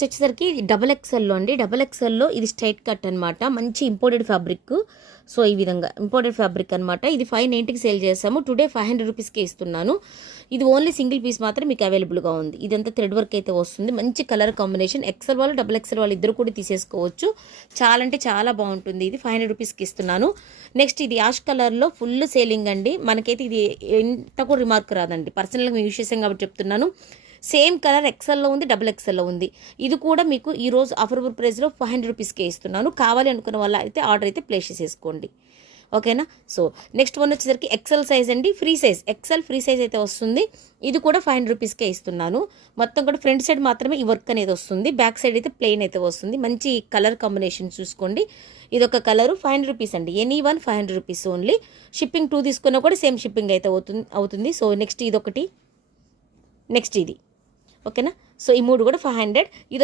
Next వచ్చేసరికి double ఎక్సెల్లో అండి. Double ఎక్సెల్లో ఇది స్ట్రైట్ కట్ అనమాట. మంచి ఇంపోర్టెడ్ ఫ్యాబ్రిక్. సో ఈ విధంగా ఇంపోర్టెడ్ ఫ్యాబ్రిక్ అనమాట. ఇది 590కి సేల్ చేసాము. టుడే 500 రూపీస్కి ఇస్తున్నాను. ఇది ఓన్లీ సింగిల్ పీస్ మాత్రం మీకు అవైలబుల్గా ఉంది. ఇదంతా థ్రెడ్ వర్క్ అయితే వస్తుంది. మంచి కలర్ కాంబినేషన్. ఎక్సెల్ వాళ్ళు డబల్ ఎక్సెల్ వాళ్ళు ఇద్దరు కూడా తీసేసుకోవచ్చు. చాలా అంటే చాలా బాగుంటుంది. ఇది 500 రూపీస్కి ఇస్తున్నాను. నెక్స్ట్ ఇది యాష్ కలర్లో ఫుల్ సేలింగ్ అండి. మనకైతే ఇది ఎంత కూడా రిమార్క్ రాదండి. పర్సనల్గా మేము యూజ్ చేసాం కాబట్టి చెప్తున్నాను. సేమ్ కలర్ ఎక్సెల్లో ఉంది, డబుల్ ఎక్సెల్లో ఉంది. ఇది కూడా మీకు ఈరోజు ఆఫరబుల్ ప్రైస్లో 500 రూపీస్కే ఇస్తున్నాను. కావాలి అనుకున్న వాళ్ళ అయితే ఆర్డర్ అయితే ప్లేస్ చేసేసుకోండి. ఓకేనా. సో నెక్స్ట్ వన్ వచ్చేసరికి ఎక్సెల్ సైజ్ అండి. Free size, XL free size అయితే వస్తుంది. ఇది కూడా 500 రూపీస్కే ఇస్తున్నాను. మొత్తం కూడా ఫ్రంట్ సైడ్ మాత్రమే ఈ వర్క్ అనేది వస్తుంది. బ్యాక్ సైడ్ అయితే ప్లెయిన్ అయితే వస్తుంది. మంచి కలర్ కాంబినేషన్ చూసుకోండి. ఇదొక కలరు 500 రూపీస్ అండి. Any one 500 rupees only. Shipping 2 తీసుకున్నా కూడా సేమ్ షిప్పింగ్ అయితే అవుతుంది. సో నెక్స్ట్ ఇదొకటి, నెక్స్ట్ ఇది. ఓకేనా. సో ఈ మూడు కూడా 500. ఇది